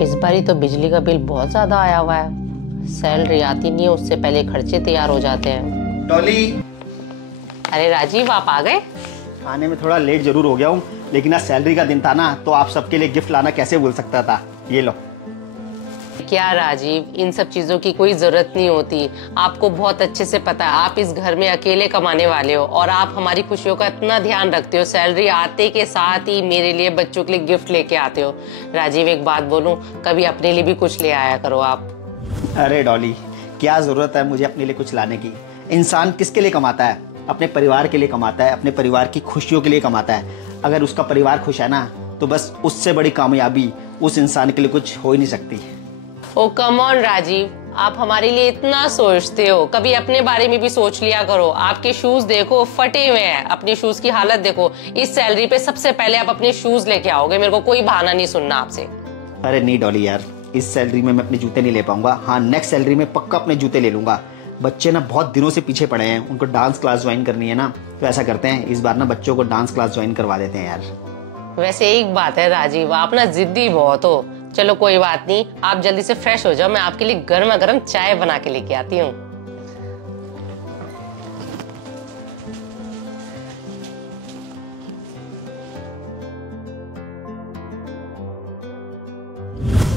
इस बार ही तो बिजली का बिल बहुत ज्यादा आया हुआ है। सैलरी आती नहीं है, उससे पहले खर्चे तैयार हो जाते हैं। डॉली, अरे राजीव, आप आ गए? आने में थोड़ा लेट जरूर हो गया हूँ, लेकिन आज सैलरी का दिन था ना, तो आप सबके लिए गिफ्ट लाना कैसे भूल सकता था। ये लो। क्या राजीव, इन सब चीजों की कोई जरूरत नहीं होती। आपको बहुत अच्छे से पता है, आप इस घर में अकेले कमाने वाले हो और आप हमारी खुशियों का इतना ध्यान रखते हो। सैलरी आते के साथ ही मेरे लिए, बच्चों के लिए गिफ्ट लेके आते हो। राजीव, एक बात बोलूं, कभी अपने लिए भी कुछ ले आया करो आप। अरे डॉली, क्या जरूरत है मुझे अपने लिए कुछ लाने की। इंसान किसके लिए कमाता है? अपने परिवार के लिए कमाता है, अपने परिवार की खुशियों के लिए कमाता है। अगर उसका परिवार खुश है ना, तो बस उससे बड़ी कामयाबी उस इंसान के लिए कुछ हो ही नहीं सकती। ओ कम ऑन राजीव, आप हमारे लिए इतना सोचते हो, कभी अपने बारे में भी सोच लिया करो। आपके शूज देखो, फटे हुए हैं। अपनी शूज की हालत देखो। इस सैलरी पे सबसे पहले आप अपने शूज लेके आओगे। मेरे को कोई बहाना नहीं सुनना आपसे। अरे नहीं डॉली यार, इस सैलरी में मैं अपने जूते नहीं ले पाऊंगा। हाँ, नेक्स्ट सैलरी में पक्का अपने जूते ले लूंगा। बच्चे ना बहुत दिनों से पीछे पड़े हैं, उनको डांस क्लास ज्वाइन करनी है ना, तो ऐसा करते हैं इस बार ना बच्चों को डांस क्लास ज्वाइन करवा देते हैं यार। वैसे एक बात है राजीव, आप ना जिद्दी बहुत हो। चलो कोई बात नहीं, आप जल्दी से फ्रेश हो जाओ, मैं आपके लिए गर्मा गर्म चाय बना के लेके आती हूँ।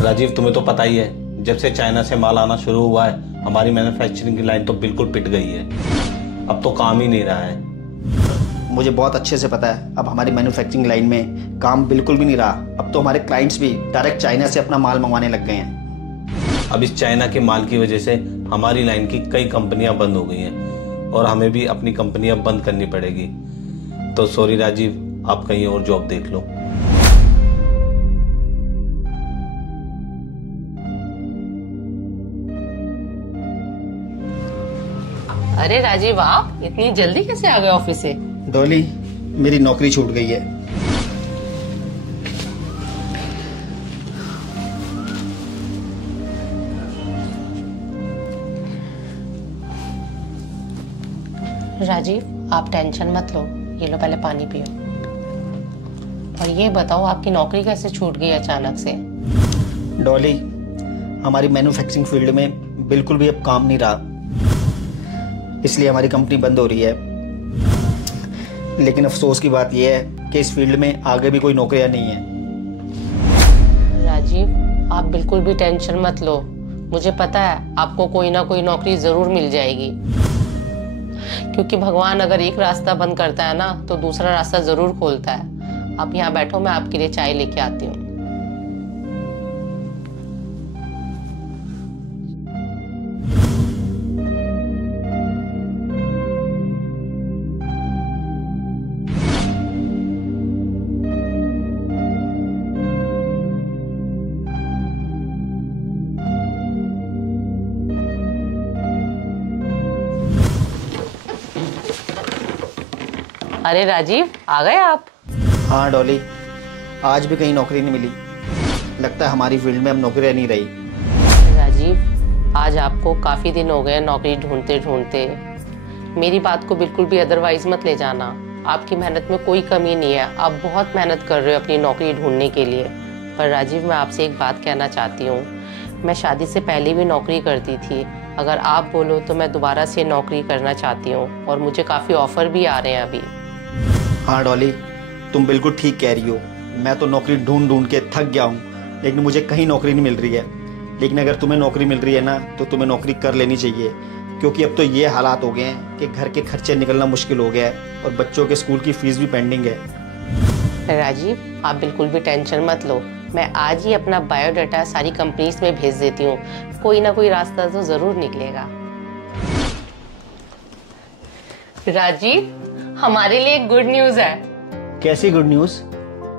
राजीव, तुम्हें तो पता ही है, जब से चाइना से माल आना शुरू हुआ है, हमारी मैन्युफैक्चरिंग की लाइन तो बिल्कुल पिट गई है। अब तो काम ही नहीं रहा है। मुझे बहुत अच्छे से पता है, अब हमारी मैन्युफैक्चरिंग लाइन में काम बिल्कुल भी नहीं रहा। अब तो हमारे क्लाइंट्स भी डायरेक्ट चाइना से अपना माल मंगवाने लग गए हैं। अब इस चाइना के माल की वजह से हमारी लाइन की कई कंपनियां बंद हो गई हैं और हमें भी अपनी कंपनी अब बंद करनी पड़ेगी। तो सॉरी राजीव, आप कहीं और जॉब देख लो। अरे राजीव, आप इतनी जल्दी कैसे आ गए ऑफिस से? डॉली, मेरी नौकरी छूट गई है। राजीव, आप टेंशन मत लो, ये लो पहले पानी पियो। और ये बताओ, आपकी नौकरी कैसे छूट गई अचानक से? डॉली, हमारी मैन्युफैक्चरिंग फील्ड में बिल्कुल भी अब काम नहीं रहा, इसलिए हमारी कंपनी बंद हो रही है। लेकिन अफसोस की बात यह है कि इस फील्ड में आगे भी कोई नौकरियां नहीं है। राजीव, आप बिल्कुल भी टेंशन मत लो। मुझे पता है आपको कोई ना कोई नौकरी जरूर मिल जाएगी, क्योंकि भगवान अगर एक रास्ता बंद करता है ना, तो दूसरा रास्ता जरूर खोलता है। आप यहाँ बैठो, मैं आपके लिए चाय लेके आती हूँ। अरे राजीव, आ गए आप? हाँ डॉली, आज भी कहीं नौकरी नहीं मिली। लगता है हमारी फील्ड में अब नौकरियां नहीं रही। राजीव, आज आपको काफ़ी दिन हो गए नौकरी ढूंढते ढूंढते। मेरी बात को बिल्कुल भी अदरवाइज मत ले जाना। आपकी मेहनत में कोई कमी नहीं है, आप बहुत मेहनत कर रहे हो अपनी नौकरी ढूंढने के लिए। पर राजीव, मैं आपसे एक बात कहना चाहती हूँ। मैं शादी से पहले भी नौकरी करती थी। अगर आप बोलो तो मैं दोबारा से नौकरी करना चाहती हूँ, और मुझे काफ़ी ऑफर भी आ रहे हैं अभी। हाँ डॉली, तुम बिल्कुल ठीक कह रही हो। मैं तो नौकरी ढूंढ ढूंढ के थक गया हूँ, लेकिन मुझे कहीं नौकरी नहीं मिल रही है। लेकिन अगर तुम्हें नौकरी मिल रही है ना, तो तुम्हें नौकरी कर लेनी चाहिए, क्योंकि अब तो ये हालात हो गए हैं कि घर के खर्चे निकलना मुश्किल हो गया है और बच्चों के स्कूल की फीस भी पेंडिंग है। राजीव, आप बिल्कुल भी टेंशन मत लो। मैं आज ही अपना बायोडाटा सारी कंपनीज में भेज देती हूँ। कोई ना कोई रास्ता तो जरूर निकलेगा। राजीव, हमारे लिए गुड न्यूज है। कैसी गुड न्यूज?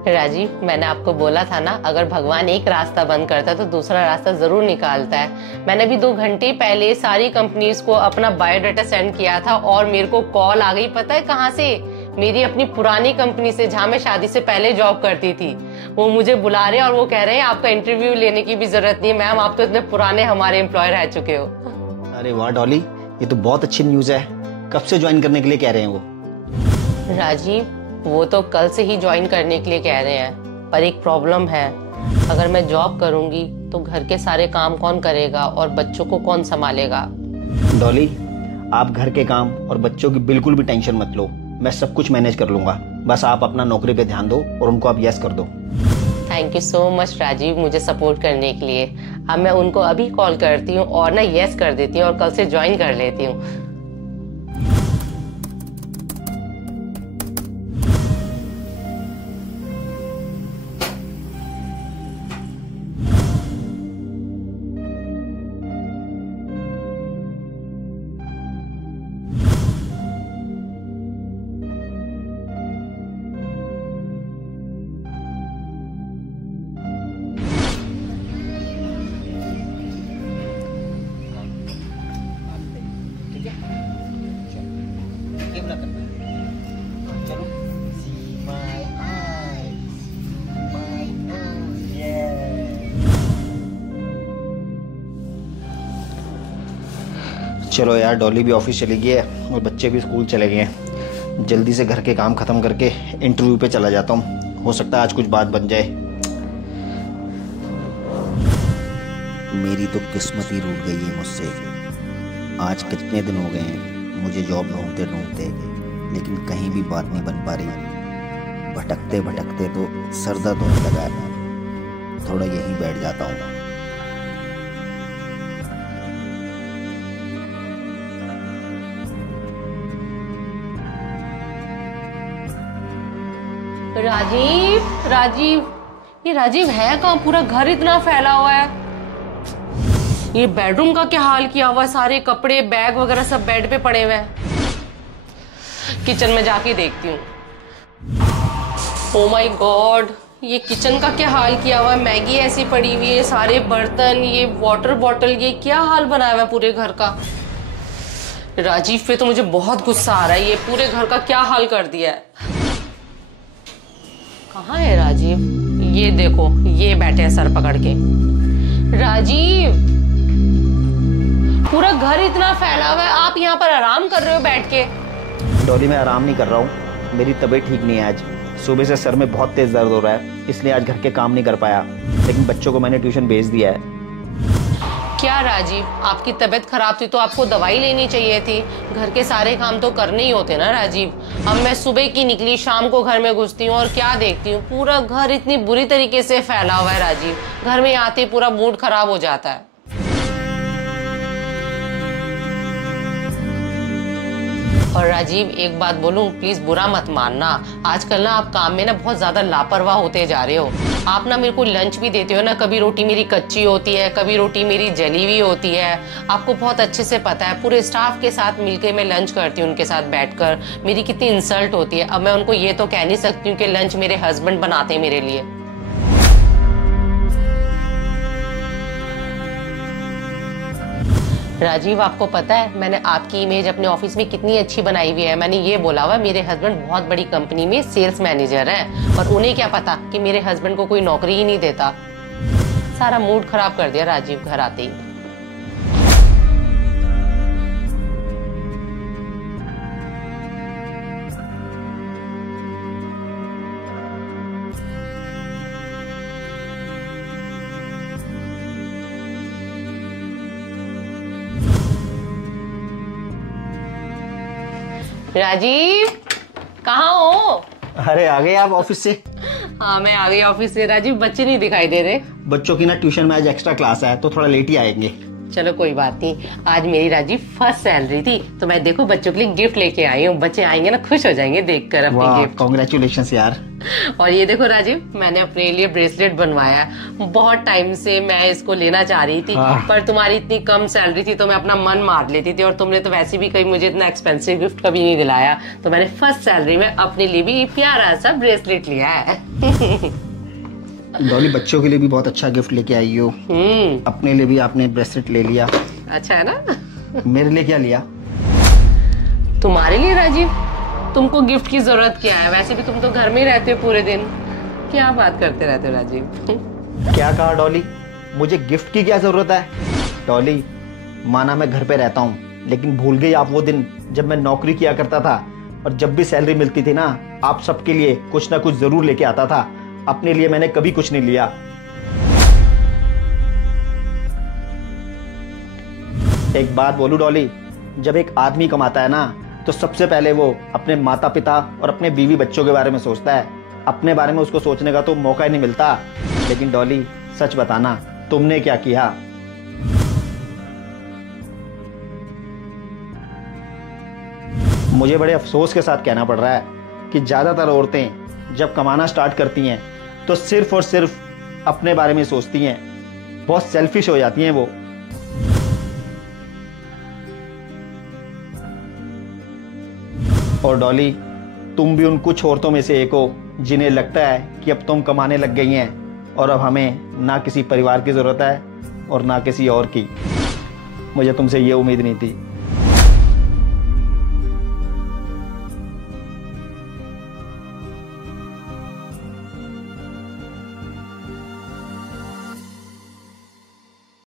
राजीव, मैंने आपको बोला था ना, अगर भगवान एक रास्ता बंद करता है तो दूसरा रास्ता जरूर निकालता है। मैंने भी 2 घंटे पहले सारी कंपनीज को अपना बायोडाटा सेंड किया था और मेरे को कॉल आ गई। पता है कहाँ से? मेरी अपनी पुरानी कंपनी से, जहाँ मैं शादी से पहले जॉब करती थी। वो मुझे बुला रहे हैं और वो कह रहे हैं आपका इंटरव्यू लेने की भी जरूरत नहीं, मैम आप तो इतने पुराने हमारे एम्प्लॉयर रह चुके हो। अरे वाह डॉली, ये तो बहुत अच्छी न्यूज है। कब से ज्वाइन करने के लिए कह रहे हैं वो? राजीव, वो तो कल से ही ज्वाइन करने के लिए कह रहे हैं, पर एक प्रॉब्लम है। अगर मैं जॉब करूंगी तो घर के सारे काम कौन करेगा और बच्चों को कौन संभालेगा? डॉली, आप घर के काम और बच्चों की बिल्कुल भी टेंशन मत लो, मैं सब कुछ मैनेज कर लूंगा। बस आप अपना नौकरी पे ध्यान दो और उनको आप यस कर दो। Thank you so much Rajiv, मुझे सपोर्ट करने के लिए। अब मैं उनको अभी कॉल करती हूँ और ना यस कर देती हूँ और कल से ज्वाइन कर लेती हूँ। चलो यार, डॉली भी ऑफिस चली गई है और बच्चे भी स्कूल चले गए हैं। जल्दी से घर के काम खत्म करके इंटरव्यू पे चला जाता हूँ, हो सकता है आज कुछ बात बन जाए। मेरी तो किस्मत ही रूठ गई है मुझसे। आज कितने दिन हो गए हैं मुझे जॉब ढूंढते ढूंढते, लेकिन कहीं भी बात नहीं बन पा रही। भटकते भटकते तो सर दर्द होने लगा है, थोड़ा यहीं बैठ जाता हूँ। राजीव, राजीव, ये राजीव है कहाँ? पूरा घर इतना फैला हुआ है। ये बेडरूम का क्या हाल किया हुआ है? सारे कपड़े, बैग वगैरह सब बेड पे पड़े हुए हैं। किचन में जाके देखती हूँ। ओ माय गॉड, ये किचन का क्या हाल किया हुआ है? मैगी ऐसी पड़ी हुई है, सारे बर्तन, ये वाटर बॉटल, ये क्या हाल बनाया हुआ है पूरे घर का। राजीव पे तो मुझे बहुत गुस्सा आ रहा है, ये पूरे घर का क्या हाल कर दिया है। कहाँ है राजीव? ये देखो, ये बैठे हैं सर पकड़ के। राजीव, पूरा घर इतना फैला हुआ है, आप यहाँ पर आराम कर रहे हो बैठ के? डॉली, मैं आराम नहीं कर रहा हूँ, मेरी तबीयत ठीक नहीं है। आज सुबह से सर में बहुत तेज दर्द हो रहा है, इसलिए आज घर के काम नहीं कर पाया, लेकिन बच्चों को मैंने ट्यूशन भेज दिया है। क्या राजीव, आपकी तबीयत खराब थी तो आपको दवाई लेनी चाहिए थी। घर के सारे काम तो करने ही होते ना राजीव। अब मैं सुबह की निकली, शाम को घर में घुसती हूँ और क्या देखती हूँ, पूरा घर इतनी बुरी तरीके से फैला हुआ है राजीव। घर में आते पूरा मूड खराब हो जाता है। और राजीव, एक बात बोलूं, प्लीज बुरा मत मानना। आजकल ना आप काम में ना बहुत ज्यादा लापरवाह होते जा रहे हो। आप ना मेरे को लंच भी देते हो ना, कभी रोटी मेरी कच्ची होती है, कभी रोटी मेरी जली हुई होती है। आपको बहुत अच्छे से पता है, पूरे स्टाफ के साथ मिलकर मैं लंच करती हूँ, उनके साथ बैठकर मेरी कितनी इंसल्ट होती है। अब मैं उनको ये तो कह नहीं सकती हूँ कि लंच मेरे हस्बैंड बनाते हैं मेरे लिए। राजीव, आपको पता है मैंने आपकी इमेज अपने ऑफिस में कितनी अच्छी बनाई हुई है। मैंने ये बोला हुआ मेरे हस्बैंड बहुत बड़ी कंपनी में सेल्स मैनेजर हैं, और उन्हें क्या पता कि मेरे हस्बैंड को कोई नौकरी ही नहीं देता। सारा मूड खराब कर दिया राजीव घर आते ही। राजीव, कहाँ हो? अरे आ गए आप ऑफिस से? हाँ, मैं आ गई ऑफिस से। राजीव, बच्चे नहीं दिखाई दे रहे। बच्चों की ना ट्यूशन में आज एक्स्ट्रा क्लास है, तो थोड़ा लेट ही आएंगे। चलो कोई बात नहीं, आज मेरी राजीव फर्स्ट सैलरी थी तो मैं देखो बच्चों के लिए गिफ्ट लेके आई हूँ। बच्चे आएंगे ना, खुश हो जाएंगे देखकर अपने गिफ्ट। कांग्रेचुलेशंस यार। और ये देखो राजीव, मैंने अपने लिए ब्रेसलेट बनवाया है। बहुत टाइम से मैं इसको लेना चाह रही थी, पर तुम्हारी इतनी कम सैलरी थी तो मैं अपना मन मार लेती थी, और तुमने तो वैसे भी कभी मुझे इतना एक्सपेंसिव गिफ्ट कभी नहीं दिलाया। तो मैंने फर्स्ट सैलरी में अपने लिए भी प्यारा सा ब्रेसलेट लिया है। डॉली, बच्चों के लिए भी बहुत अच्छा गिफ्ट लेके आई हो। अपने लिए भी आपने ब्रेसलेट ले लिया। अच्छा है ना? मेरे लिए क्या लिया? तुम्हारे लिए राजीव, तुमको गिफ्ट की जरूरत क्या है? वैसे भी तुम तो घर में ही रहते हो पूरे दिन, क्या बात करते रहते हो राजीव। क्या कहा डॉली? मुझे गिफ्ट की क्या जरूरत है? डॉली, माना मैं घर पे रहता हूँ, लेकिन भूल गई आप वो दिन जब मैं नौकरी किया करता था, और जब भी सैलरी मिलती थी ना, आप सबके लिए कुछ ना कुछ जरूर लेके आता था। अपने लिए मैंने कभी कुछ नहीं लिया। एक बात बोलूं डॉली, जब एक आदमी कमाता है ना तो सबसे पहले वो अपने माता पिता और अपने बीवी बच्चों के बारे में सोचता है। अपने बारे में उसको सोचने का तो मौका ही नहीं मिलता। लेकिन डॉली सच बताना, तुमने क्या किया? मुझे बड़े अफसोस के साथ कहना पड़ रहा है कि ज़्यादातर औरतें जब कमाना स्टार्ट करती हैं तो सिर्फ और सिर्फ अपने बारे में सोचती हैं, बहुत सेल्फिश हो जाती हैं वो। और डॉली, तुम भी उन कुछ औरतों में से एक हो जिन्हें लगता है कि अब तुम कमाने लग गई हैं और अब हमें ना किसी परिवार की ज़रूरत है और ना किसी और की। मुझे तुमसे ये उम्मीद नहीं थी।